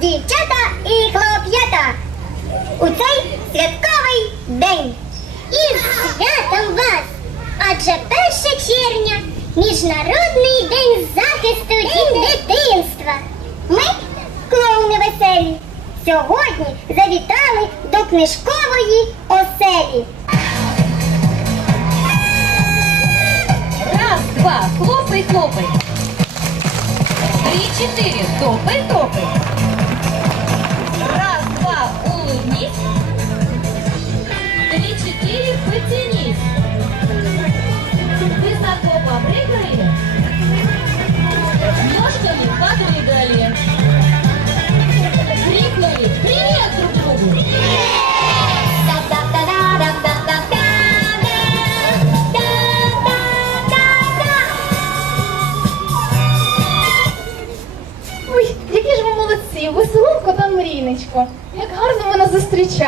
дівчата і хлоп'ята у цей святковий день. І святом вас! Адже 1 червня Міжнародний день захисту дім дитинства. Ми, клоуни веселі, сьогодні завітали до книжкової оселі. Раз, два, хлопай, хлопай. Три, четыре, топай, топай. Раз, два, улыбнись. Три,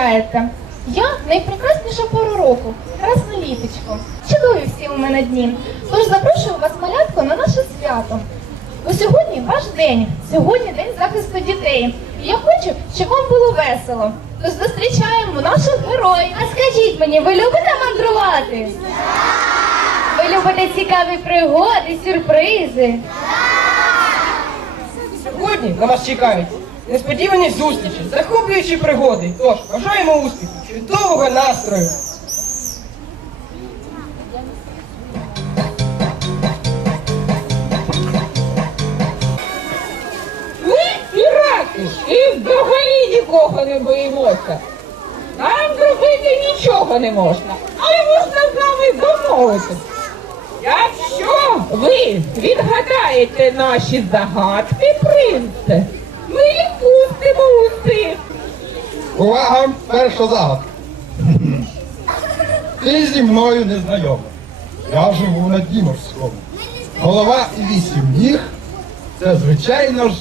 зустрічаєте. Я найпрекрасніша пора року, красне літочко. Чудові всі у мене дні. Тож запрошую вас, малятко, на наше свято. Бо сьогодні ваш день, сьогодні день захисту дітей. І я хочу, щоб вам було весело. Тож зустрічаємо наших героїв. А скажіть мені, ви любите мандрувати? Ви любите цікаві пригоди, сюрпризи? Сьогодні на вас чекають несподівані зустрічі, захоплюючі пригоди. Тож бажаємо успіху, чудового настрою. І взагалі нікого не боїмося. Нам зробити нічого не можна, але можна з нами домовитися. Якщо ви відгадаєте наші загадки, принце, ми відпустимо усіх. Увага! Перша загадка. Ти зі мною не знайомий. Я живу на дні морському. Голова і вісім ніг. Це звичайно ж.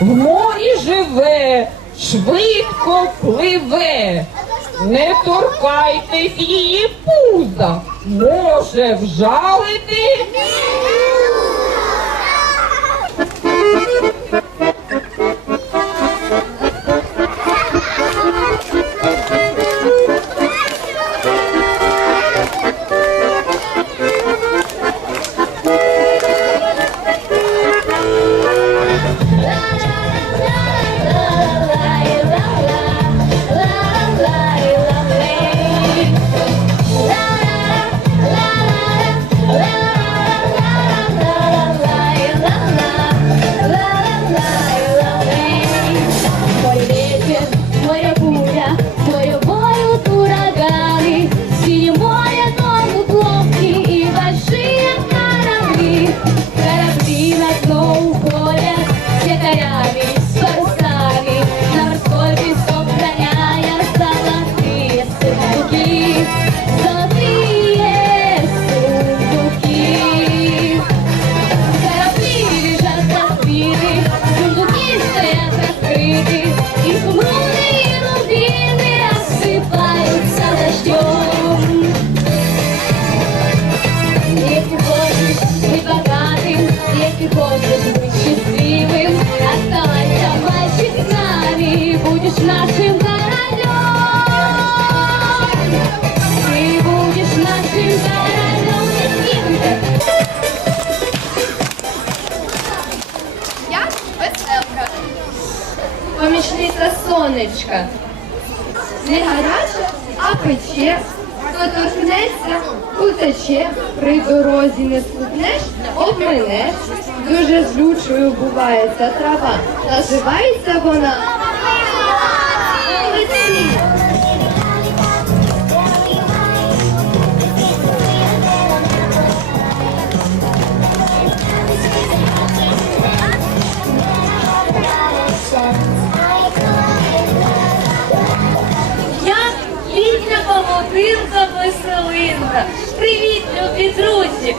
В морі живе, швидко пливе. Не торкайтесь її пуза, може вжалити. Нашим королем. Ты будешь нашим королем, Я веселка. Помічниця сонечка. Не гаряче, а пече. Хто торкнеться, утече, при дорозі не слухнеш, обминеш. Дуже злючою буває ця трава. Називається вона. Привіт, любі друзі!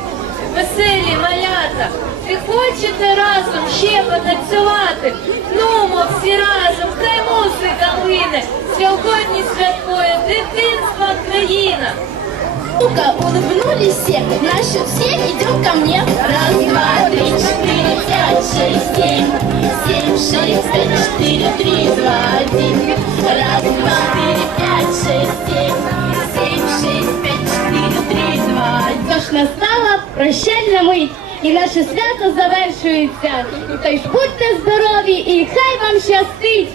Веселі малята! Ви хочете разом ще потанцювати? Ну, мов всі разом, хай музика глине! Сьогодні святкує дитинства країна! Сука, улыбнулись все, на счет всем ко мне. Раз, два, три, чотири, пять, шесть, сім. Сім, шесть, пять, четыре, три, два, один. Раз, два, три, пять, шесть, семь. настала прощальна мить, і наше свято завершується. Тож будьте здорові, і хай вам щастить!